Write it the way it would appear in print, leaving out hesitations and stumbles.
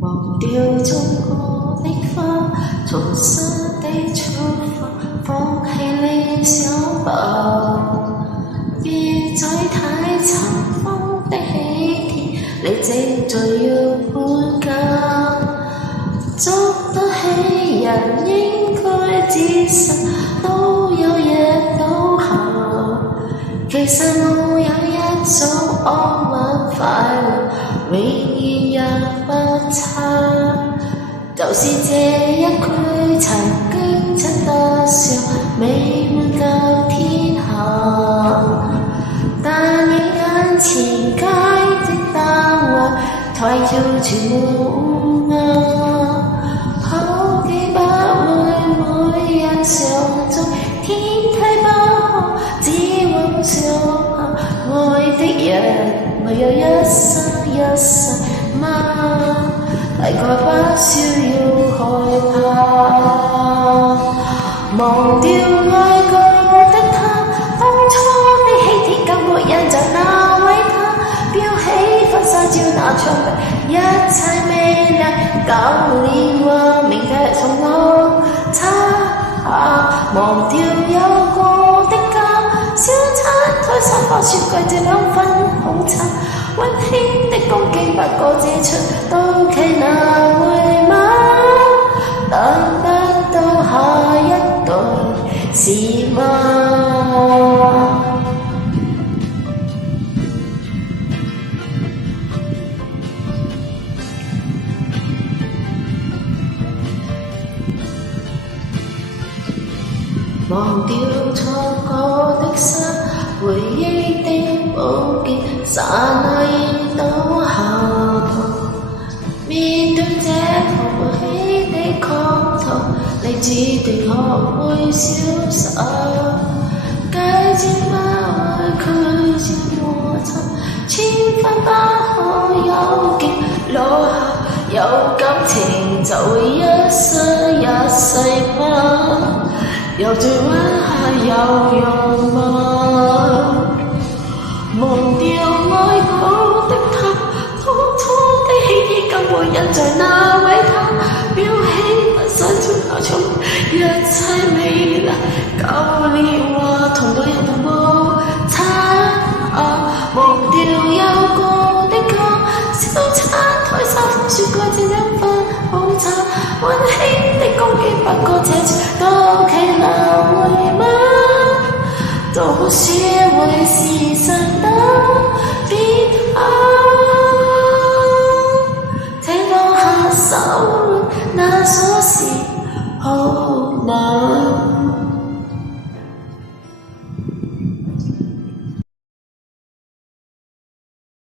忘掉種過的花，重新地出發，放棄理想吧。別再睇塵封的起點，你正在要搬家。捉得起人應該自信，都有日倒下。其實沒有一種安穩快樂，永遠也不差。就是這一句曾經真得上美滿夠天下，但你眼前街的單位太遙全無涯。好記不會每日常在，天梯不可只往上行。愛的人沒有一生一世嗎？大概不需要害怕，忘掉愛過的他，當初的起點感覺印在那位他，標起婚紗照那場景，一切美麗舊年華明日從我擦下，忘掉有過的家，小餐台沙發雪櫃這兩份好餐，溫馨的風景不過這出到期那會嗎？等不到下一代是嗎？忘掉錯過的心，回憶的寶劍，剎那已倒下。面對這浮起的狂濤，你注定學會瀟灑。戒指不會拒絕摩擦，千分不可有結落下，有感情就會一生一世嗎？又再溫下有用嗎？忘掉愛過的他，當初的起點感覺印在那位他，標起婚紗照那場一切美麗舊年華同對人無差。忘掉有過的家，小餐台沙發雪櫃這兩份好茶，溫馨的光景不過這次到期那會嗎？都學會是什